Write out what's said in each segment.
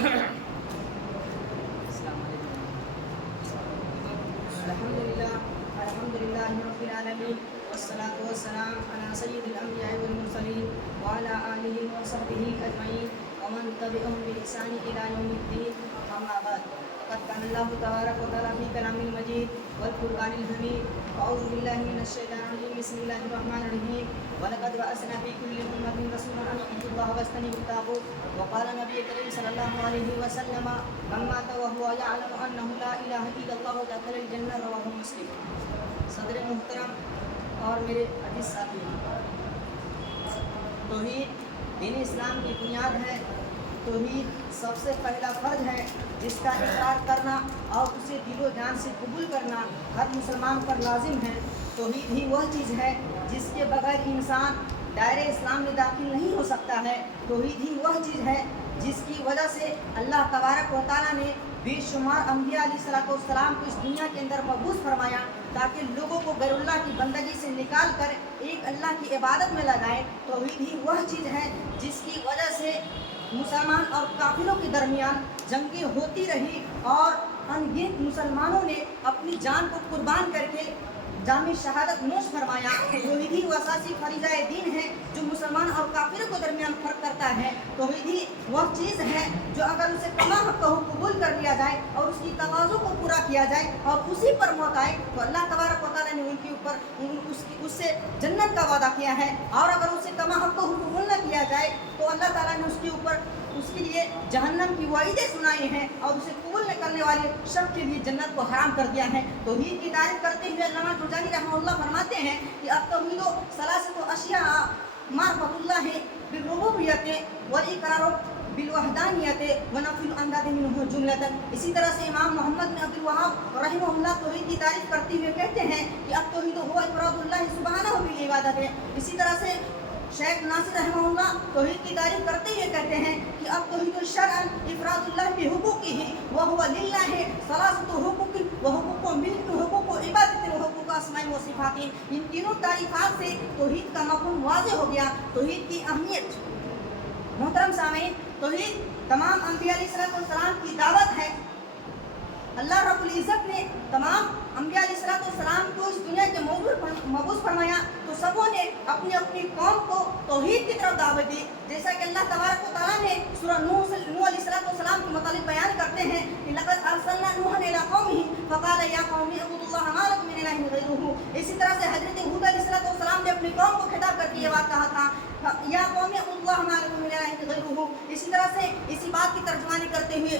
الحمدللہ رب العالمین والصلاة والسلام علی سید الانبیاء والمرسلین وعلی آلہ وصحبہ اجمعین ومن تبعهم بإحسان إلی یوم الدین اما بعد فقد قال اللہ تبارک وتعالی فی کلام المجید والقرآن الحمید اعوذ باللہ من الشیطان الرجیم بسم اللہ الرحمن الرحیم وَلَقَدْ بَعَثْنَا فِي كُلِّ أُمَّةٍ رَسُولًا أَنِ اعْبُدُوا اللَّهَ وَاجْتَنِبُوا الطَّاغُوتَ وقال نبی کریم صلی اللہ علیہ وسلم من مات وهو يعلم أنه لا إله إلا الله دخل الجنة رواہ مسلم۔ صدر محترم اور میرے عزیز ساتھی، توحید دین اسلام کی بنیاد ہے۔ توحید سب سے پہلا فرض ہے جس کا اقرار کرنا اور اسے دل و جان سے قبول کرنا ہر مسلمان پر لازم ہے۔ توحید ہی وہ چیز ہے جس کے بغیر انسان دائرۂ اسلام میں داخل نہیں ہو سکتا ہے۔ توحید ہی وہ چیز ہے جس کی وجہ سے اللہ تبارک و تعالیٰ نے بے شمار انبیاء علیہ السلام کو اس دنیا کے اندر مبعوث فرمایا تاکہ لوگوں کو غیر اللہ کی بندگی سے نکال کر ایک اللہ کی عبادت میں لگائے۔ توحید ہی وہ چیز ہے جس کی وجہ سے مسلمان اور کافروں کے درمیان جنگیں ہوتی رہی اور ان گنت مسلمانوں نے اپنی جان کو قربان کر کے جامع شہادت نوش فرمایا۔ توحید ہی وہ اساسی فریضہ دین ہے جو مسلمان اور کافروں کے درمیان فرق کرتا ہے۔ توحید ہی وہ چیز ہے جو اگر اسے کما حق قبول کر لیا جائے اور اس کی تقاضوں کو پورا کیا جائے اور اسی پر موت آئے تو اللہ تبارک و تعالیٰ نے ان کے اوپر اس سے جنت کا وعدہ کیا ہے، اور اگر اسے کما حق قبول نہ کیا جائے تو اللہ تعالیٰ نے اس کے اوپر اس کے لیے جہنم کی وعیدیں سنائی ہیں اور اسے قبول نہ کرنے والے شخص کے لیے جنت کو حرام کر دیا ہے۔ توحید کی تعریف کرتے ہوئے علامہ جرجانی رحمہ اللہ فرماتے ہیں کہ التوحید ثلاثۃ اشیاء معرفۃ اللہ بالربوبیۃ والاقرار بالوحدانیت ونفی الانداد منہ جملۃ۔ اسی طرح سے امام محمد بن عبد الوہاب رحمہ اللہ توحید کی تعریف کرتے ہوئے کہتے ہیں کہ التوحید هو افراد اللہ سبحانہ بالعبادۃ۔ اسی طرح سے شیخ ناصر رحمہ اللہ توحید کی تعریف کرتے ہوئے کہتے ہیں کہ التوحید شرعا افراد اللہ بحقوقہ وهو للہ ثلاثۃ حقوق وحقوق ملک حقوق عبادت وحقوق اسماء و صفات۔ ان تینوں تعریفات سے توحید کا مفہوم واضح ہو گیا۔ توحید کی اہمیت، محترم سامعین، توحید تمام انبیاء علیہ السلام کی دعوت ہے۔ اللہ رب العزت نے تمام انبیاء علیہ السلام کو اس دنیا کے مبعوث فرمایا تو سبوں نے اپنی اپنی قوم کو توحید کی طرف دعوت دی، جیسا کہ اللہ تبارک و تعالیٰ نے سورہ نوح علیہ السلام کے متعلق بیان کرتے ہیں کہ لقد ارسلنا نوحا الی قومہ فقال یا قوم اعبدوا اللہ ما لکم من الہ غیرہ۔ اسی طرح سے حضرت ہود علیہ السلام نے اپنی قوم کو خطاب کر کے یہ بات کہا تھا یا قوم اعبدوا اللہ ما لکم من الہ غیرہ۔ اسی طرح سے اسی بات کی ترجمانی کرتے ہوئے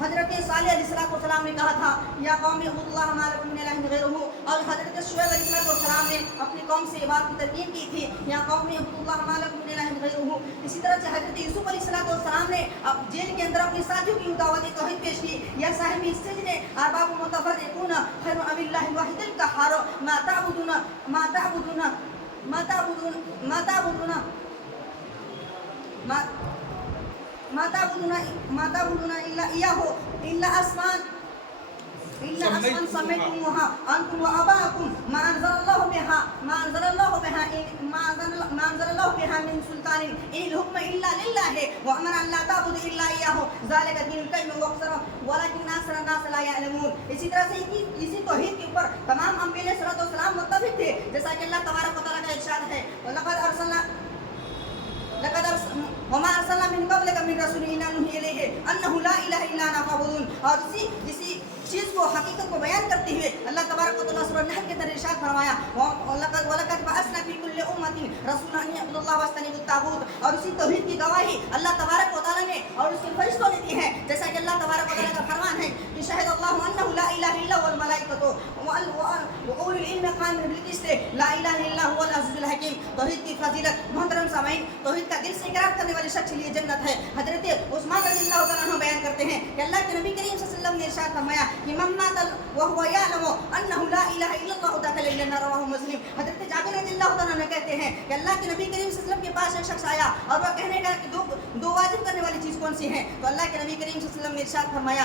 حضرت صالح علیہ السلام نے کہا تھا یا قوم اعبدوا اللہ ما لکم من الہ غیرہ، اور حضرت شعیب علیہ السلام نے اپنی قوم سے یہ بات کی تلقین کی تھی یا قوم اعبدوا اللہ ما لکم من الہ غیرہ۔ اسی طرح سے حضرت یوسف علیہ السلام نے جیل کے اندر اپنے ساتھیوں کی دعوت توحید پیش کی یا صاحب السجن ارباب متفرقون خیر ام اللہ الواحد القہار ما تعبدون الا ایاہ الا اسمان سمیتموها انتم وآباؤکم ما انزل اللہ بها من سلطان ان الحکم الا للہ وامر ان لا تعبدوا الا ایاہ ذلک دین القیم ولکن اکثر الناس لا یعلمون۔ اسی طرح سے اسی توحید کے اوپر تمام انبیاء علیہ السلام متفق تھے، جیسا کہ اللہ تبارک و تعالیٰ کا ارشاد ہے وما ارسلنا من قبلک من رسول الا نوحی الیہ انہ لا الہ الا انا فاعبدون۔ اور اسی چیز کو حقیقت کو بیان کرتے ہوئے اللہ تبارک و تعالیٰ سورہ النحل کے اندر ارشاد فرمایا وَلَقَدْ بَعَثْنَا فِي كُلِّ أُمَّةٍ رَسُولًا أَنِ اعْبُدُوا اللَّهَ وَاجْتَنِبُوا الطَّاغُوتَ۔ اور اسی توحید کی گواہی اللہ تبارک و تعالیٰ نے اور اس کے فرشتوں نے دی ہے، جیسا کہ اللہ تبارک و تعالیٰ کا فرمان ہے کہ شہد اللہ انہ لا الہ الا هو الملائکۃ وأولو العلم قائما بالقسط لا الہ الا هو العزیز الحکیم۔ توحید کی فضیلت، محترم سامعین، توحید کا دل سے اقرار کرنے والے شخص کے لیے جنت ہے۔ حضرت عثمان رضی اللہ تعالیٰ عنہ بیان کرتے ہیں کہ اللہ کے نبی کریم صلی اللہ علیہ وسلم نے ارشاد فرمایا کہ من مات وهو يعلم انه لا اله الا الله دخل الجنة رواه مسلم۔ حضرت جابر رضی اللہ تعالیٰ عنہ کہتے ہیں کہ اللہ کے نبی کریم صلی اللہ علیہ وسلم کے پاس ایک شخص آیا اور وہ کہنے لگا کہ دو واجب کرنے والی چیز کون سی ہیں، تو اللہ کے نبی کریم صلی اللہ علیہ وسلم نے ارشاد فرمایا